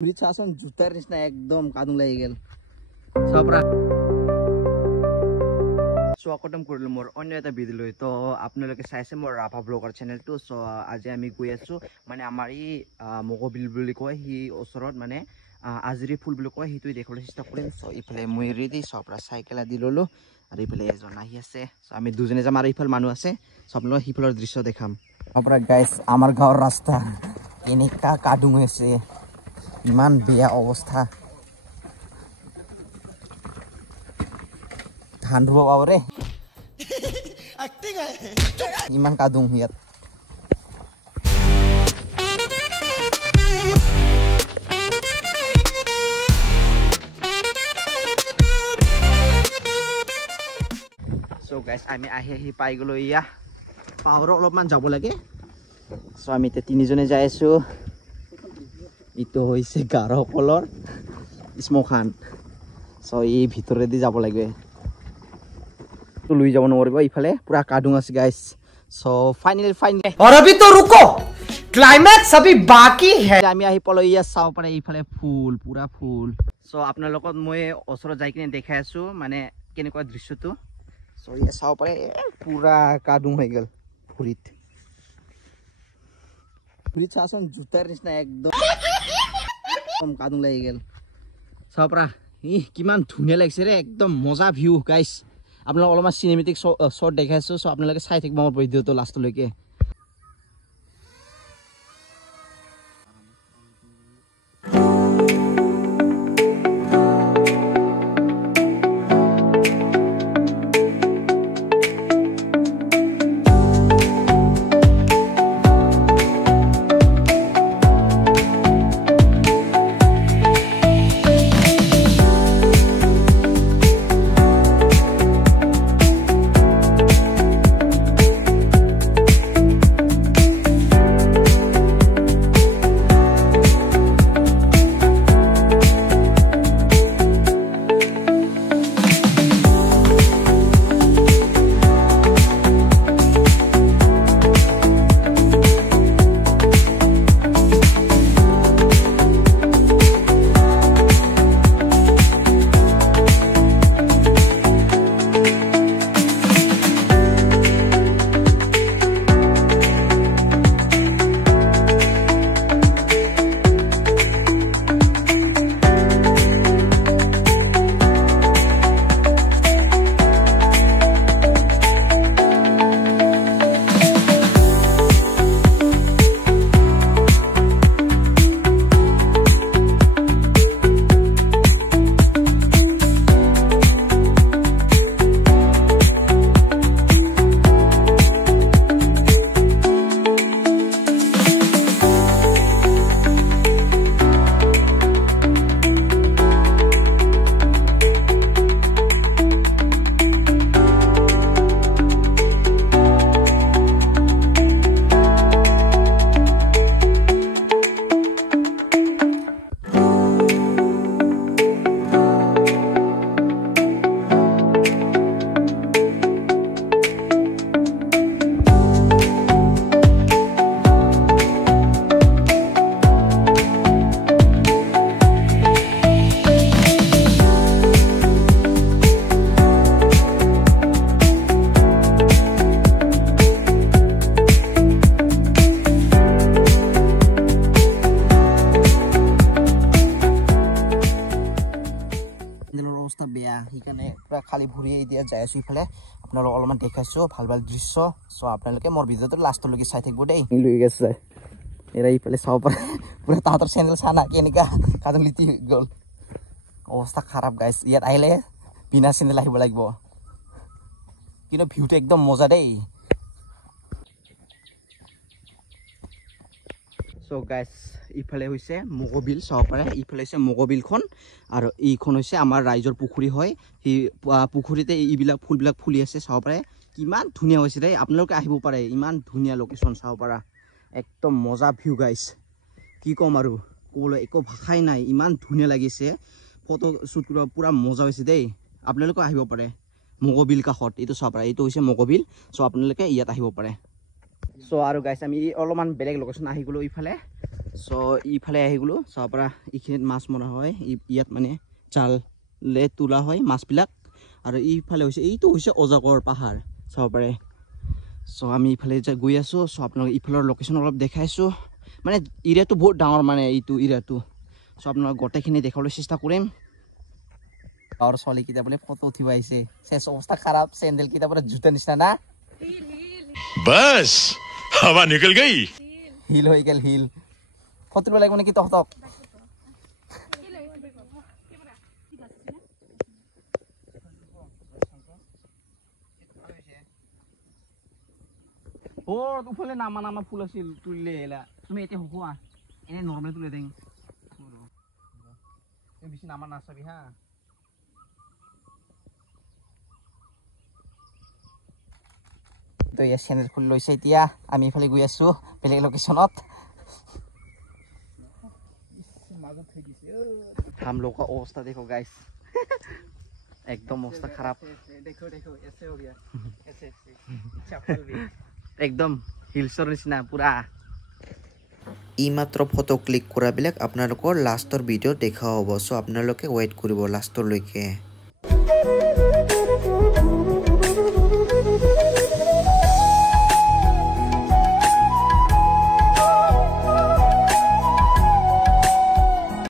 চাচোন জোতাৰ নিচিনা একদম কাদুং লাগি গেল সবৰা স্বাগতম কৰিলো মোৰ অন্য এটা ভিডিঅ'লৈ তো আপোনালোকে চাইছে মোৰ ৰাভা ব্লগাৰ চেনেলটো সো আজি আমি গৈ আছো মানে আমাৰ ই মগবিল বুলি কয় হি ওচৰত মানে আজৰি ফুল বুলি কয় হিটো দেখাবলৈ চেষ্টা কৰিম সো ইফালে মই ৰেডি সবৰা চাইকেল দি ললো আৰু ইফালে এজন আহি আছে সো আমি দুজনে যাম আৰু ইফাল মানুহ আছে সো আপোনালোক হিফালৰ দৃশ্য দেখাম সবৰা গাইস আমাৰ গাঁৱৰ ৰাস্তা এনেকা কাদুং আছে ইমান বেয়া অৱস্থা ধান ৰুব পাবৰে ইমান কাদুং ইয়াত সো গাইস আমি আহি পাই গলো ইয়া পাৱৰ অলপমান যাব লাগে সো আমি তিনিজনে যাই আছো ইটো হৈছে গাৰোসকলৰ স্মখান সো এই ভিতৰে দি যাব লাগে তো লৈ যাব নোৱাৰিব ইফালে পুৰা কাদুং আছে গাইস সো ফাইনালি और अभी तो रुको क्लाइमैक्स अभी बाकी है আমি আহি পলো ইয়া চাও পাৰে ইফালে ফুল পুৰা ফুল সো আপোনাৰ লগত মই ওচৰত যাই কিনে দেখাই আছো মানে কেনেকুৱা দৃশ্যটো সো ইয়া চাও পাৰে পুৰা কাদুং হৈ গেল ফুৰিত চাচোন জোতাৰ নিচিনা একদম কাদুং লাগি গেল চাও পৰা ই কিমান ধুনীয়া লাগিছে ৰে একদম মজা ভিউ গাইস আপোনালোক অলপমান চিনেমেটিক শ্বট দেখাইছো সো আপোনালোকে চাই থাকিব মোৰ ভিডিঅ'টো লাষ্টলৈকে অৱস্থা বেয়া সেইকাৰণে পুৰা খালি ভৰি দিয়া যাই আছো ইফালে আপোনালোক অলপমান দেখাইছো ভাল ভাল দৃশ্য সো আপোনালোকে মোৰ ভিডিঅ'টো লাষ্টলৈকে চাই থাকিব দেই লৈ গৈছে এৰা ইফালে চাব পাৰে পুৰা তাহাঁতৰ চেনেল চানা কেনেকা কাদুং লিটি গ'ল অৱস্থা খাৰাপ গাইছ ইয়াত আহিলে বিনা চেনেল আহিব লাগিব কিন্তু ভিউটো একদম মজা দেই সো গাইছ ইফালে হৈছে মগবিল চাব পাৰে ইফালে হৈছে মগবিলখন আৰু এইখন হৈছে আমাৰ ৰাইজৰ পুখুৰী হয় সেই পুখুৰীতে এইবিলাক ফুলবিলাক ফুলি আছে চাব পাৰে কিমান ধুনীয়া হৈছে দেই আপোনালোকে আহিব পাৰে ইমান ধুনীয়া লোকেশ্যন চাব পাৰা একদম মজা ভিউ গাইছ কি ক'ম আৰু ক'বলৈ একো ভাষাই নাই ইমান ধুনীয়া লাগিছে ফটো শ্বুট কৰিব পুৰা মজা হৈছে দেই আপোনালোকে আহিব পাৰে মগবিল কাষত এইটো চাব পাৰে এইটো হৈছে মগবিল সো আপোনালোকে ইয়াত আহিব পাৰে সো আৰু গাইছ আমি অলপমান বেলেগ লোকেশ্যন আহি গ'লো ইফালে চ' ইফালে আহি গ'লোঁ চাব পৰা এইখিনিত মাছ মৰা হয় ইয়াত মানে জালে তোলা হয় মাছবিলাক আৰু ইফালে হৈছে এইটো হৈছে অজগৰ পাহাৰ চাব পাৰে চ' আমি ইফালে গৈ আছোঁ চ' আপোনালোকে ইফালৰ লোকেশ্যন অলপ দেখাইছোঁ মানে এৰিয়াটো বহুত ডাঙৰ মানে এইটো এৰিয়াটো চ' আপোনালোক গোটেইখিনি দেখাবলৈ চেষ্টা কৰিম গাঁৱৰ ছোৱালীকেইটা বোলে ফটো উঠিব আহিছে চেচ অৱস্থা খাৰাপ চেণ্ডেলকেইটা বোলে জোতা নিচিনা না बस हवा निकल गई হিল হৈ গ'ল হিল ফটো তুলিব লাগিব নেকি তহঁতক উফালে নামা নামা ফুল আছিল তুলিলে এলা তুমি এতিয়া হোৱা এনে নৰ্মেল তুলি দিম বেছি নামা নাচাবি হা তো ইয়াৰ চেনেল খুলি লৈছে এতিয়া আমি ইফালে গৈ আছোঁ বেলেগ লোকেশ্যনত हम लोग का अवस्था देखो गाइस एकदम अवस्था खराब देखो देखो ऐसे हो गया ऐसे चप्पल भी एकदम हिल्सर निचिना पूरा ই মাত্ৰ ফটো ক্লিক কৰাবিলাক আপোনালোকৰ লাষ্টৰ ভিডিঅ' দেখা হ'ব চ' আপোনালোকে ৱেইট কৰিব লাষ্টলৈকে